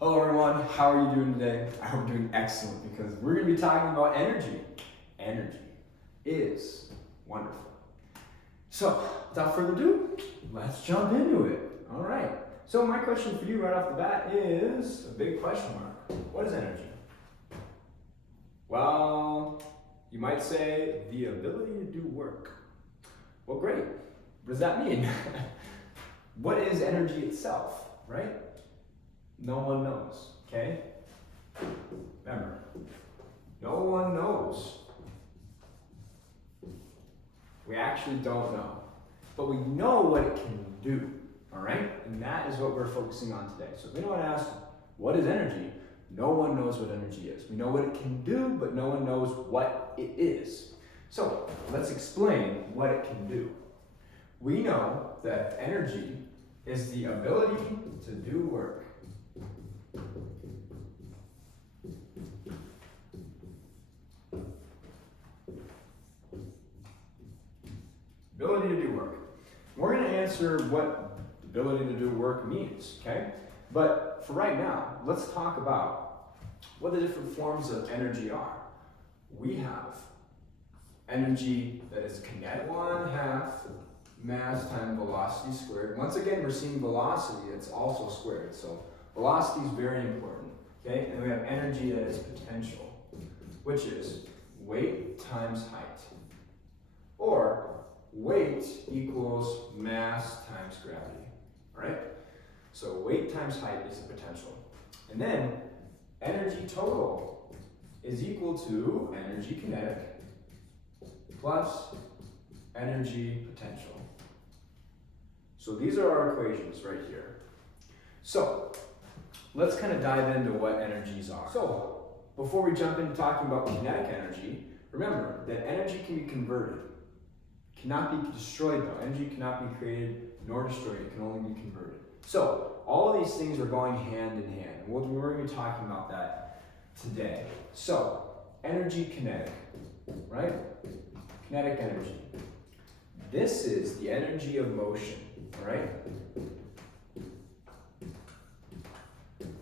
Hello everyone, how are you doing today? I hope you're doing excellent because we're going to be talking about energy. Energy is wonderful. So, without further ado, let's jump into it. All right. So my question for you right off the bat is a big question mark. What is energy? Well, you might say the ability to do work. Well, great. What does that mean? What is energy itself, right? No one knows, okay? Remember, no one knows. We actually don't know. But we know what it can do, all right? And that is what we're focusing on today. So if anyone asks, what is energy? No one knows what energy is. We know what it can do, but no one knows what it is. So let's explain what it can do. We know that energy is the ability to do work. Ability to do work. We're going to answer what ability to do work means, okay? But for right now, let's talk about what the different forms of energy are. We have energy that is kinetic, 1/2 mass times velocity squared. Once again, we're seeing velocity, it's also squared. So velocity is very important, okay? And we have energy that is potential, which is weight times height. Or weight equals mass times gravity, all right? So weight times height is the potential. And then energy total is equal to energy kinetic plus energy potential. So these are our equations right here. So let's kind of dive into what energies are. So before we jump into talking about kinetic energy, remember that energy can be converted. It cannot be destroyed though. Energy cannot be created nor destroyed. It can only be converted. So all of these things are going hand in hand. We're going to be talking about that today. So energy kinetic, right? Kinetic energy. This is the energy of motion, all right?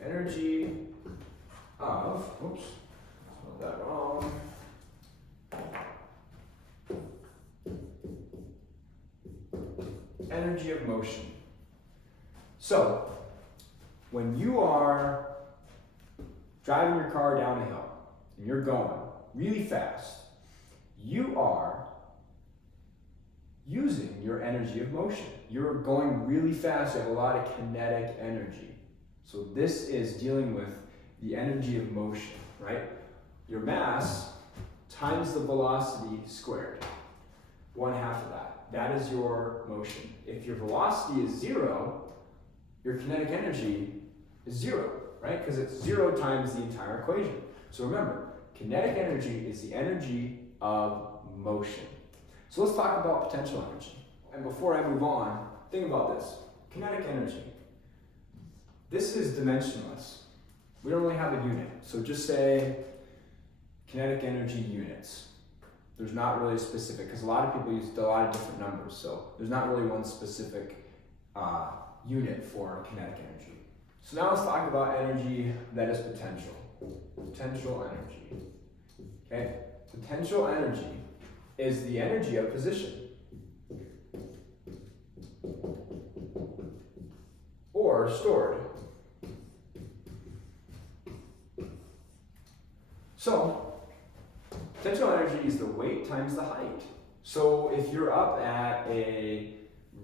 Energy of, oops, spelled that wrong. Energy of motion. So, when you are driving your car down a hill and you're going really fast, you are using your energy of motion. You're going really fast, you have a lot of kinetic energy. So this is dealing with the energy of motion, right? Your mass times the velocity squared, 1/2 of that. That is your motion. If your velocity is 0, your kinetic energy is 0, right? Because it's 0 times the entire equation. So remember, kinetic energy is the energy of motion. So let's talk about potential energy. And before I move on, think about this. Kinetic energy. This is dimensionless. We don't really have a unit. So just say kinetic energy units. There's not really a specific, because a lot of people use a lot of different numbers. So there's not really one specific unit for kinetic energy. So now let's talk about energy that is potential. Potential energy. Okay? Potential energy is the energy of position or stored. So potential energy is the weight times the height. So if you're up at a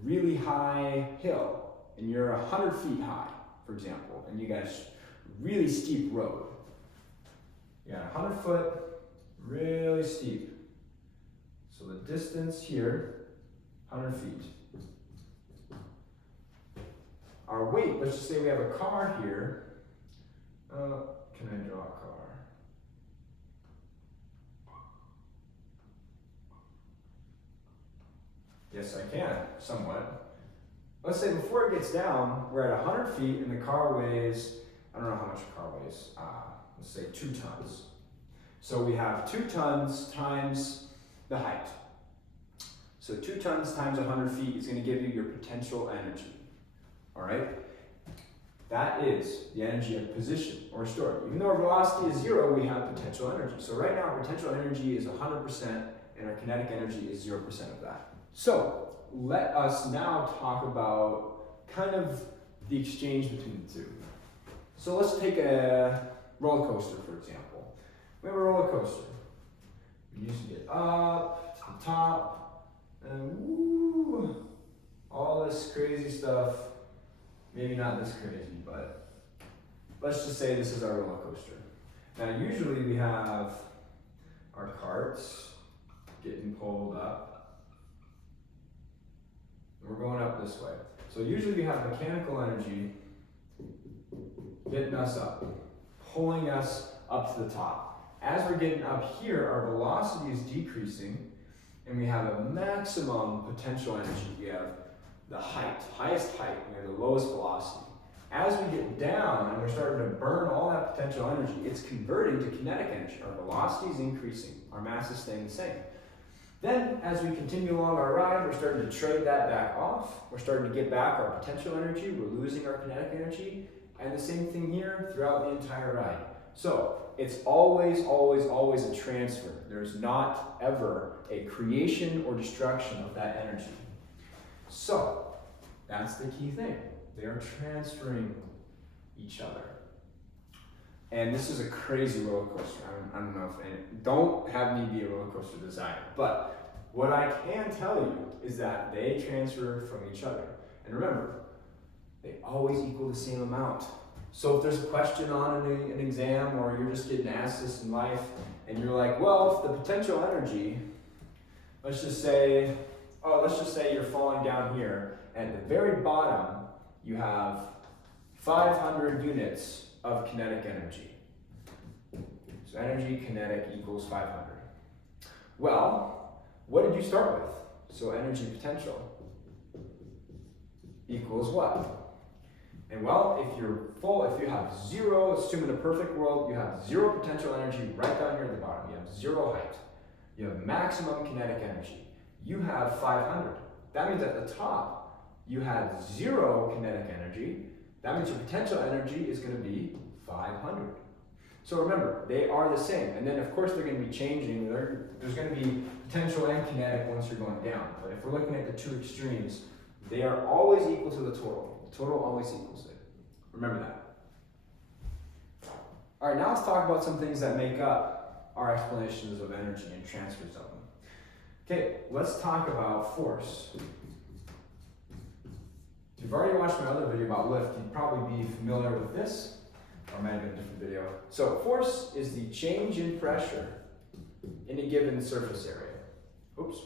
really high hill and you're 100 feet high, for example, and you got a really steep road, you got 100 foot, really steep. So the distance here, 100 feet. Our weight, let's just say we have a car here. Can I draw a car? Yes, I can, somewhat. Let's say before it gets down, we're at 100 feet and the car weighs, I don't know how much a car weighs, let's say 2 tons. So we have 2 tons times the height. So 2 tons times 100 feet is going to give you your potential energy. All right? That is the energy of position or stored. Even though our velocity is 0, we have potential energy. So right now, our potential energy is 100%, and our kinetic energy is 0% of that. So let us now talk about kind of the exchange between the two. So let's take a roller coaster, for example. We have a roller coaster. We used to get up to the top, and woo, all this crazy stuff. Maybe not this crazy, but let's just say this is our roller coaster. Now, usually we have our carts getting pulled up. We're going up this way. So usually we have mechanical energy getting us up, pulling us up to the top. As we're getting up here, our velocity is decreasing, and we have a maximum potential energy. We have the highest height, we have the lowest velocity. As we get down and we're starting to burn all that potential energy, it's converting to kinetic energy. Our velocity is increasing, our mass is staying the same. Then, as we continue along our ride, we're starting to trade that back off. We're starting to get back our potential energy, we're losing our kinetic energy, and the same thing here throughout the entire ride. So, it's always, always, always a transfer. There's not ever a creation or destruction of that energy. So, that's the key thing. They are transferring each other. And this is a crazy roller coaster. I don't know if don't have me be a roller coaster designer, but what I can tell you is that they transfer from each other. And remember, they always equal the same amount. So if there's a question on an exam, or you're just getting asked this in life, and you're like, well, if the potential energy, let's just say you're falling down here, and at the very bottom, you have 500 units of kinetic energy. So energy kinetic equals 500. Well, what did you start with? So energy potential equals what? And well, if you have 0, assume in a perfect world, you have 0 potential energy right down here at the bottom. You have 0 height. You have maximum kinetic energy. You have 500. That means at the top, you had 0 kinetic energy. That means your potential energy is going to be 500. So remember, they are the same. And then of course they're going to be changing. There's going to be potential and kinetic once you're going down. But if we're looking at the two extremes, they are always equal to the total. The total always equals it. Remember that. All right, now let's talk about some things that make up our explanations of energy and transfers of them. Okay, let's talk about force. If you've already watched my other video about lift, you'd probably be familiar with this, or it might have been a different video. So force is the change in pressure in a given surface area. Oops.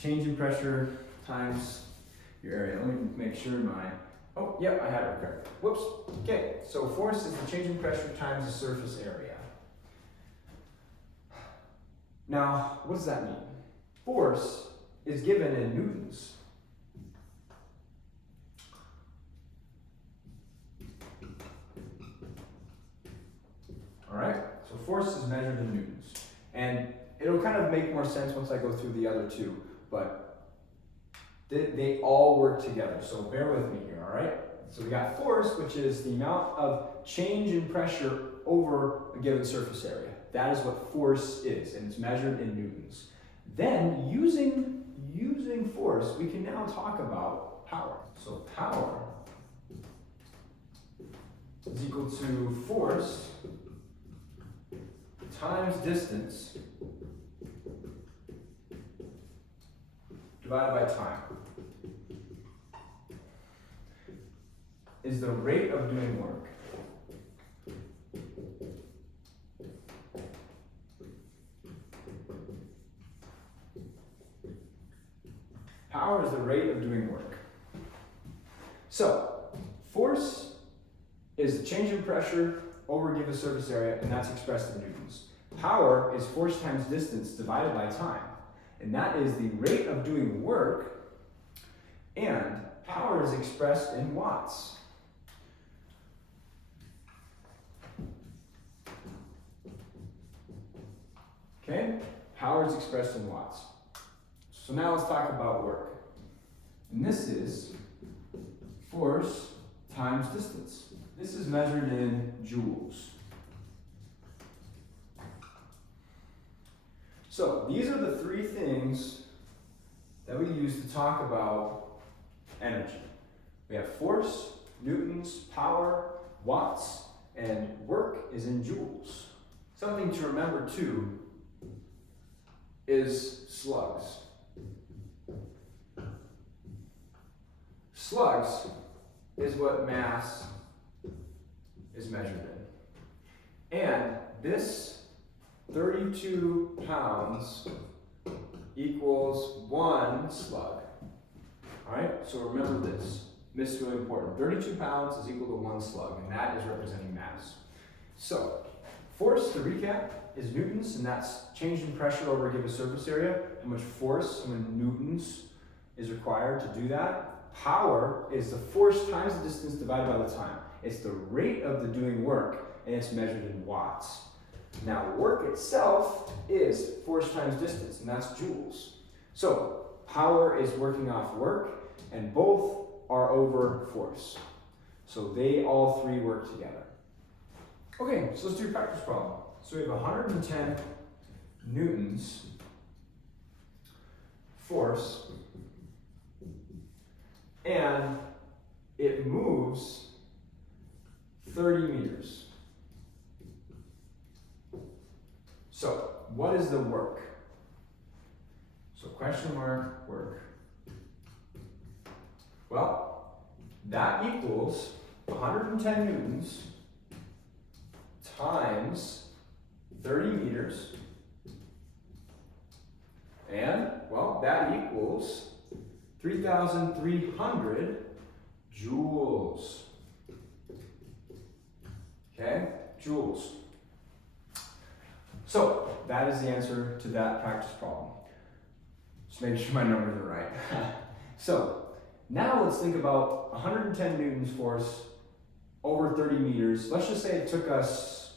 Change in pressure times your area. Let me make sure oh, yep, I had it correct. Whoops. Okay, so force is the change in pressure times the surface area. Now, what does that mean? Force is given in newtons. All right, so force is measured in newtons. And it'll kind of make more sense once I go through the other two, but they all work together, so bear with me here, all right? So we got force, which is the amount of change in pressure over a given surface area. That is what force is, and it's measured in newtons. Then, using force, we can now talk about power. So power is equal to force times distance divided by time. Is the rate of doing work. Power is the rate of doing work. So, force is the change in pressure over a given surface area, and that's expressed in newtons. Power is force times distance divided by time, and that is the rate of doing work, and power is expressed in watts. Okay? Power is expressed in watts. So now let's talk about work. And this is force times distance. This is measured in joules. So these are the three things that we use to talk about energy. We have force, newtons, power, watts, and work is in joules. Something to remember too is slugs. Slugs is what mass is measured in. And this 32 pounds equals 1 slug. All right, so remember this. This is really important. 32 pounds is equal to 1 slug, and that is representing mass. So, force, to recap, is newtons, and that's change in pressure over a given surface area. How much force, how many newtons is required to do that. Power is the force times the distance divided by the time. It's the rate of the doing work, and it's measured in watts. Now, work itself is force times distance, and that's joules. So, power is working off work, and both are over force. So they all three work together. Okay, so let's do a practice problem. So we have 110 newtons force, and it moves 30 meters. So what is the work? So question mark work. Well, that equals 110 newtons times 30 meters, and, well, that equals 3,300 joules. Okay, joules. So, that is the answer to that practice problem. Just making sure my numbers are right. So, now let's think about 110 newtons force over 30 meters. Let's just say it took us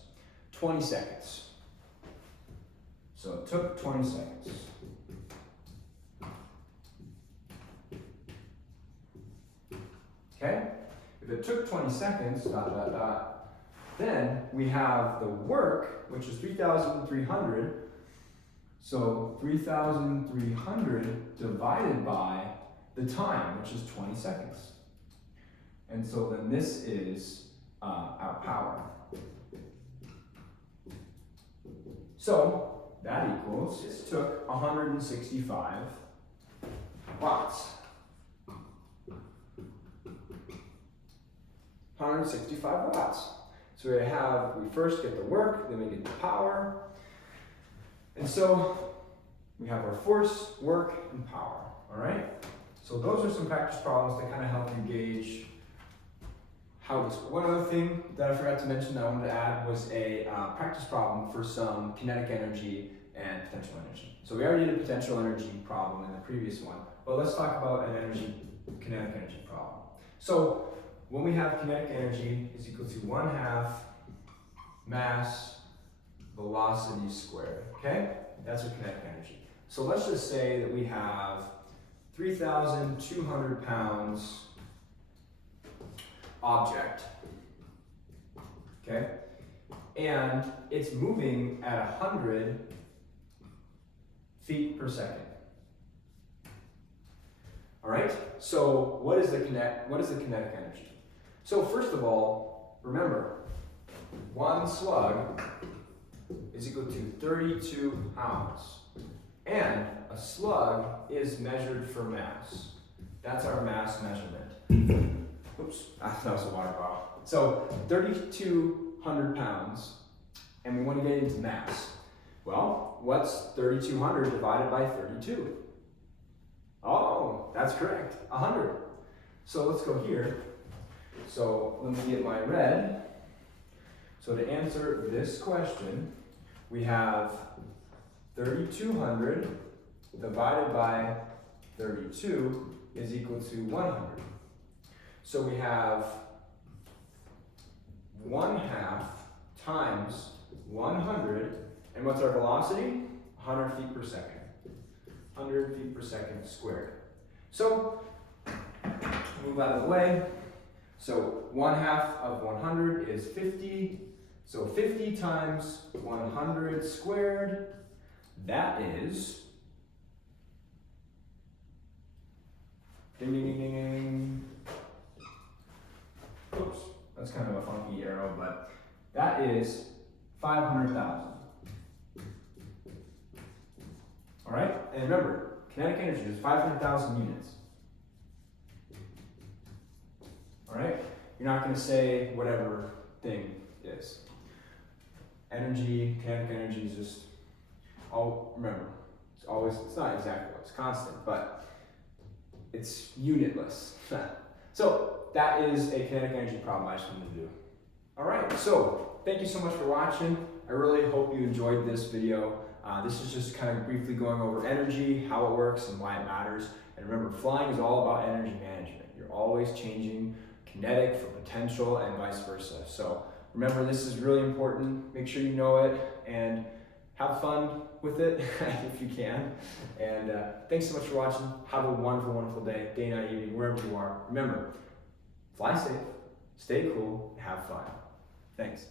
20 seconds. So it took 20 seconds. Okay? If it took 20 seconds, then we have the work, which is 3,300. So 3,300 divided by the time, which is 20 seconds. And so then this is our power. So that equals, this took 165 watts. 165 watts. So we first get the work, then we get the power. And so we have our force, work, and power, all right? So those are some practice problems that kind of help you gauge how this works. One other thing that I forgot to mention that I wanted to add was a practice problem for some kinetic energy and potential energy. So we already did a potential energy problem in the previous one, but let's talk about an kinetic energy problem. So when we have kinetic energy is equal to 1/2 mass velocity squared, okay? That's our kinetic energy. So let's just say that we have 3,200 pounds object, okay? And it's moving at 100 feet per second. All right, so what is the kinetic energy? So first of all, remember, one slug is equal to 32 pounds. And a slug is measured for mass. That's our mass measurement. Oops, that was a water bottle. So 3,200 pounds, and we want to get into mass. Well, what's 3,200 divided by 32? Oh, that's correct, 100. So let's go here. So let me get my red. So to answer this question, we have 3,200 divided by 32 is equal to 100. So we have 1/2 times 100, and what's our velocity? 100 feet per second. 100 feet per second squared. So, move out of the way. So 1/2 of 100 is 50. So 50 times 100 squared, that is, ding, ding, ding, ding, ding. Oops, that's kind of a funky arrow, but that is 500,000. All right, and remember, kinetic energy is 500,000 units. All right, you're not going to say whatever thing is. Energy, kinetic energy is just, remember, it's not exactly, it's constant, but it's unitless. So that is a kinetic energy problem I just wanted to do. All right, so thank you so much for watching. I really hope you enjoyed this video. This is just kind of briefly going over energy, how it works, and why it matters. And remember, flying is all about energy management. You're always changing kinetic for potential and vice versa. So remember, this is really important. Make sure you know it and have fun with it if you can. And thanks so much for watching. Have a wonderful, wonderful day, night, evening, wherever you are. Remember, fly safe, stay cool, and have fun. Thanks.